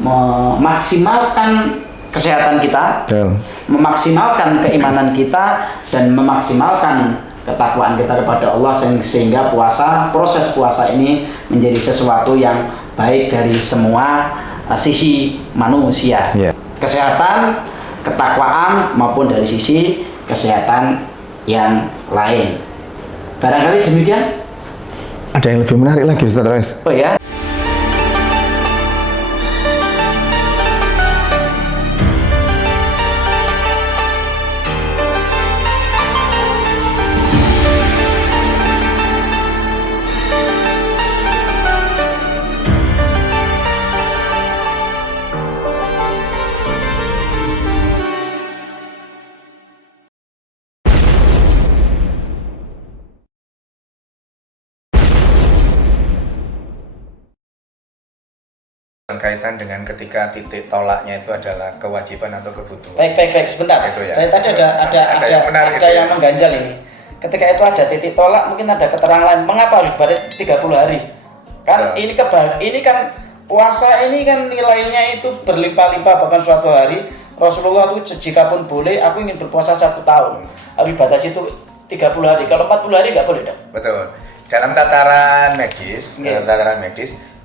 memaksimalkan kesehatan kita, memaksimalkan keimanan kita, dan memaksimalkan ketakwaan kita kepada Allah, sehingga proses puasa ini menjadi sesuatu yang baik dari semua sisi manusia. Kesehatan, ketakwaan, maupun dari sisi kesehatan yang lain. Barangkali demikian. Ada yang lebih menarik lagi, Ustaz Rois. Oh ya. Berkaitan dengan ketika titik tolaknya itu adalah kewajiban atau kebutuhan. Baik, sebentar. Itu ya. Saya tadi ada yang mengganjal ini. Ketika itu ada titik tolak, mungkin ada keterangan lain. Mengapa harus dibayar 30 hari? Kan ini kan puasa ini kan nilainya itu berlimpah-limpah, bahkan suatu hari Rasulullah itu jika pun boleh, aku ingin berpuasa 1 tahun. Harus batasi itu 30 hari. Kalau 40 hari nggak boleh dong. Betul. Dalam tataran medis,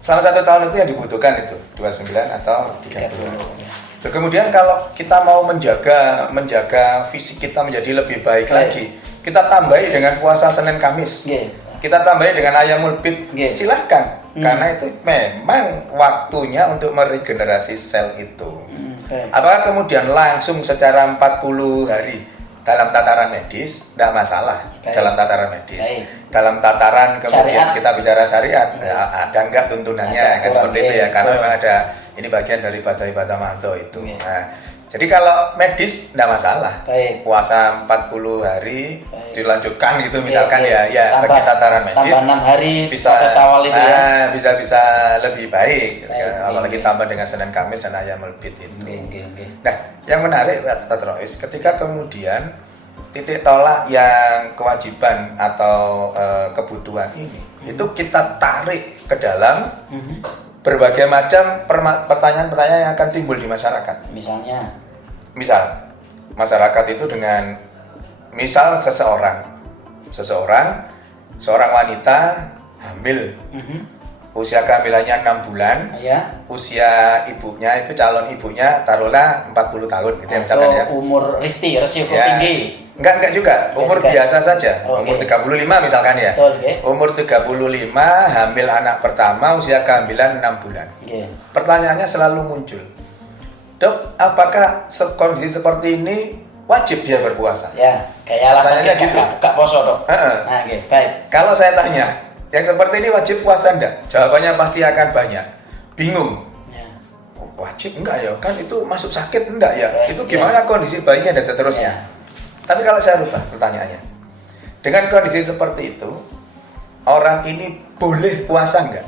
selama 1 tahun itu yang dibutuhkan itu 29 atau 30. Kemudian kalau kita mau menjaga fisik kita menjadi lebih baik lagi, kita tambahi dengan puasa Senin Kamis. Kita tambahi dengan Ayyamul Bid. Silahkan. Karena itu memang waktunya untuk meregenerasi sel itu. Apakah kemudian langsung secara 40 hari dalam tataran medis? Tidak masalah. Dalam tataran medis. Dalam tataran kemudian syariat. Kita bicara syariat, ada enggak tuntunannya kan seperti itu ya, karena memang ada, ini bagian daripada ibadah manto itu. Nah, jadi kalau medis tidak masalah, puasa 40 hari dilanjutkan gitu misalkan ya bagi tataran medis tambah 6 hari bisa proses awal itu bisa lebih baik, apalagi tambah dengan Senin Kamis dan Ayyamul Bid itu. Nah, yang menarik Ustaz Rois, ketika kemudian titik tolak yang kewajiban atau kebutuhan ini itu kita tarik ke dalam berbagai macam pertanyaan-pertanyaan yang akan timbul di masyarakat. Misal masyarakat itu dengan seorang wanita hamil, usia kehamilannya 6 bulan, usia ibunya itu calon ibunya taruhlah 40 tahun gitu ya misalkan ya. Umur resiko tinggi. Enggak juga, umur biasa saja. Umur 35 misalkan ya. Umur 35, hamil anak pertama, usia kehamilan 6 bulan. Pertanyaannya selalu muncul. Dok, apakah kondisi seperti ini wajib dia berpuasa? Ya, kayak alasannya gitu. Gak poso, Dok. Baik. Kalau saya tanya, yang seperti ini wajib puasa enggak? Jawabannya pasti akan banyak. Bingung. Wajib enggak ya? Kan itu masuk sakit enggak ya? Itu gimana kondisi bayinya dan seterusnya. Tapi kalau saya rubah pertanyaannya, dengan kondisi seperti itu, orang ini boleh puasa enggak?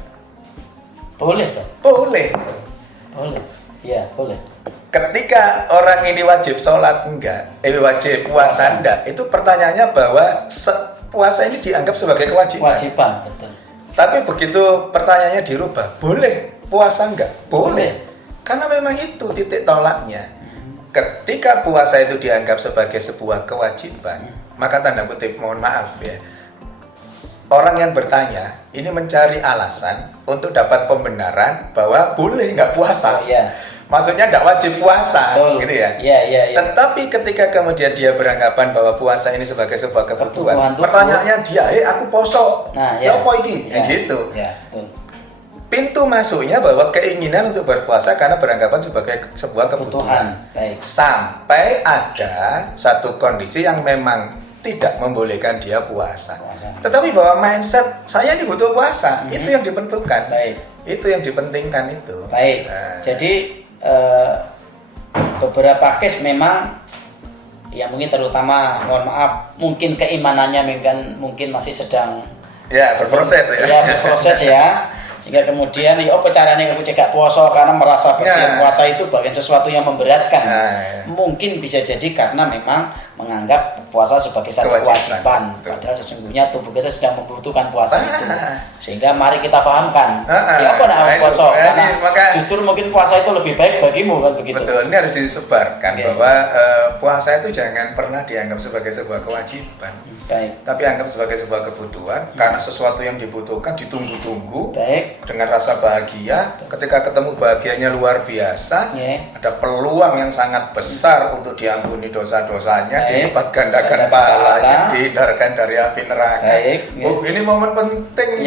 Boleh, Dok. Boleh. Iya, boleh. Ketika orang ini wajib sholat enggak, wajib puasa enggak, itu pertanyaannya bahwa puasa ini dianggap sebagai kewajiban. Betul. Tapi begitu pertanyaannya dirubah, boleh puasa enggak? Boleh. Karena memang itu titik tolaknya. Ketika puasa itu dianggap sebagai sebuah kewajiban, maka tanda kutip, mohon maaf ya, orang yang bertanya ini mencari alasan untuk dapat pembenaran bahwa boleh nggak puasa. Maksudnya nggak wajib puasa, gitu ya. Tetapi ketika kemudian dia beranggapan bahwa puasa ini sebagai sebuah kebutuhan, pertanyaannya dia, aku poso, apa ini? Gitu. Pintu masuknya bahwa keinginan untuk berpuasa karena beranggapan sebagai sebuah kebutuhan. Sampai ada satu kondisi yang memang tidak membolehkan dia puasa. Tetapi bahwa mindset saya ini butuh puasa, itu yang dipentingkan. Itu yang dipentingkan itu. Jadi beberapa case memang ya mungkin terutama, mohon maaf, mungkin keimanannya mungkin masih sedang berproses ya. Berproses ya. Sehingga kemudian ya apa caranya kamu cegah puasa karena merasa bagian puasa itu bagian sesuatu yang memberatkan. Mungkin bisa jadi karena memang menganggap puasa sebagai satu kewajiban. Padahal sesungguhnya tubuh kita sedang membutuhkan puasa itu. Sehingga mari kita pahamkan. Ya apa nak puasa? Karena justru mungkin puasa itu lebih baik bagimu kan begitu. Betul, ini harus disebarkan bahwa puasa itu jangan pernah dianggap sebagai sebuah kewajiban. Tapi anggap sebagai sebuah kebutuhan karena sesuatu yang dibutuhkan ditunggu-tunggu dengan rasa bahagia. Ketika ketemu bahagianya luar biasa, ada peluang yang sangat besar untuk diampuni dosa-dosanya, dilipat gandakan pahalanya, dihindarkan dari api neraka. Ini momen penting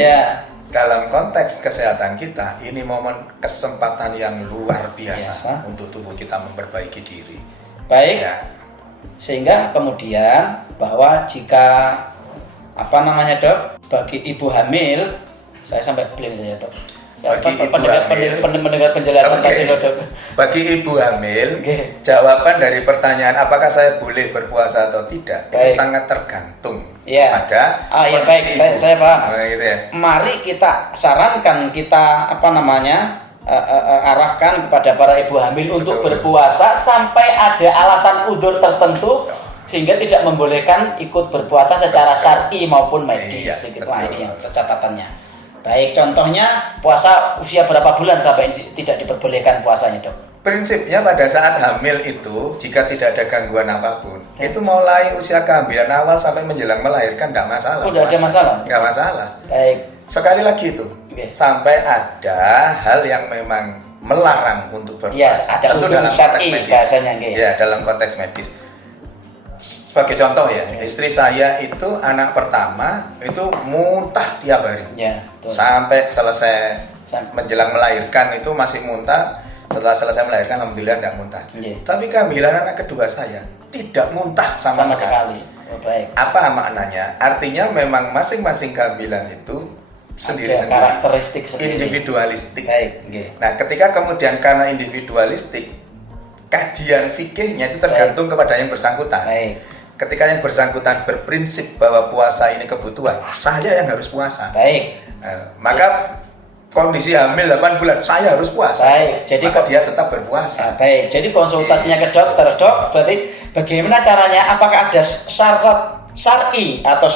dalam konteks kesehatan kita. Ini momen kesempatan yang luar biasa untuk tubuh kita memperbaiki diri. Sehingga kemudian bahwa jika Dok, bagi ibu hamil, saya sampai blank saja Dok. Pendengar penjelasan tadi Dok. Bagi ibu hamil, jawaban dari pertanyaan apakah saya boleh berpuasa atau tidak itu sangat tergantung pada kondisi. Saya paham. Mari kita sarankan, kita arahkan kepada para ibu hamil untuk berpuasa sampai ada alasan udzur tertentu sehingga tidak membolehkan ikut berpuasa secara syar'i maupun medis. Begitu ini yang catatannya. Baik, contohnya puasa usia berapa bulan sampai tidak diperbolehkan puasanya, Dok? Prinsipnya pada saat hamil itu jika tidak ada gangguan apapun, itu mulai usia kehamilan awal sampai menjelang melahirkan tidak masalah. Udah ada masalah? Nggak masalah. Baik. Sekali lagi itu, sampai ada hal yang memang melarang untuk berpuasa. Ada tentu dalam konteks medis. Dalam konteks medis. Sebagai contoh istri saya itu anak pertama itu muntah tiap hari. Sampai selesai menjelang melahirkan itu masih muntah. Setelah selesai melahirkan alhamdulillah tidak muntah. Tapi kehamilan anak kedua saya tidak muntah sama sekali. Apa maknanya? Artinya memang masing-masing kehamilan itu sendiri-sendiri, karakteristik sendiri, individualistik. Nah, ketika kemudian karena individualistik, kajian fikihnya itu tergantung kepada yang bersangkutan. Ketika yang bersangkutan berprinsip bahwa puasa ini kebutuhan, saya yang harus puasa. Maka kondisi hamil 8 bulan, saya harus puasa. Jadi maka dia tetap berpuasa. Jadi konsultasinya ke dokter, Dok, berarti bagaimana caranya? Apakah ada syarat syar'i atau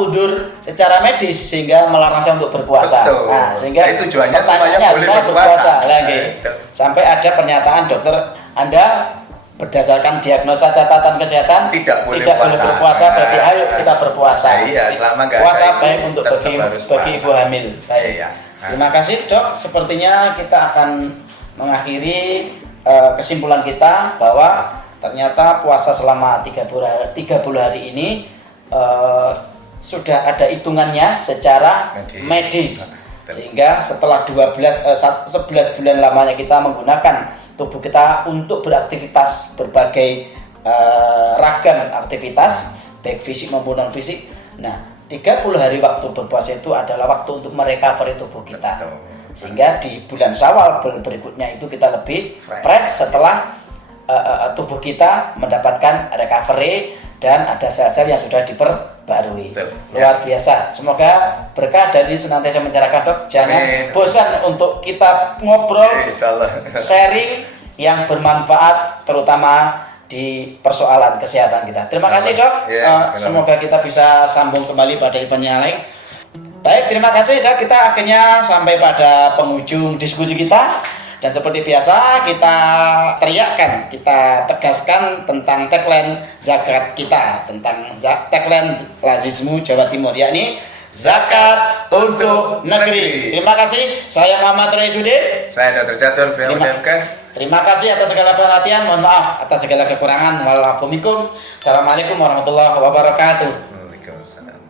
udzur secara medis sehingga melarang saya untuk berpuasa? Sehingga itu tujuannya supaya boleh berpuasa. Sampai ada pernyataan dokter, Anda berdasarkan diagnosa catatan kesehatan tidak boleh berpuasa, berarti ayo kita berpuasa. Selama nggak puasa baik untuk bagi ibu hamil. Terima kasih, Dok. Sepertinya kita akan mengakhiri kesimpulan kita bahwa ternyata puasa selama 30 hari ini sudah ada hitungannya secara medis. Sehingga setelah 11 bulan lamanya kita menggunakan tubuh kita untuk beraktivitas berbagai ragam aktivitas baik fisik maupun non fisik. Nah, 30 hari waktu berpuasa itu adalah waktu untuk merecovery tubuh kita. Sehingga di bulan Syawal bulan berikutnya itu kita lebih fresh setelah tubuh kita mendapatkan recovery dan ada sel-sel yang sudah diperbarui. Luar biasa. Semoga berkah dan ini senantiasa mencerahkan, Dok. Jangan bosan untuk kita ngobrol, sharing yang bermanfaat terutama di persoalan kesehatan kita. Terima kasih, Dok. Semoga kita bisa sambung kembali pada event yang lain. Baik, terima kasih, Dok. Kita akhirnya sampai pada penghujung diskusi kita. Dan seperti biasa kita teriakkan, kita tegaskan tentang tagline zakat kita, tentang tagline Lazismu Jawa Timur, yakni zakat untuk negeri. Terima kasih. Saya Muhammad Roisudin. Saya Dr. Catur Priamudemkes. Terima kasih atas segala perhatian. Mohon maaf atas segala kekurangan. Walafumikum. Assalamualaikum warahmatullahi wabarakatuh. Waalaikumsalam.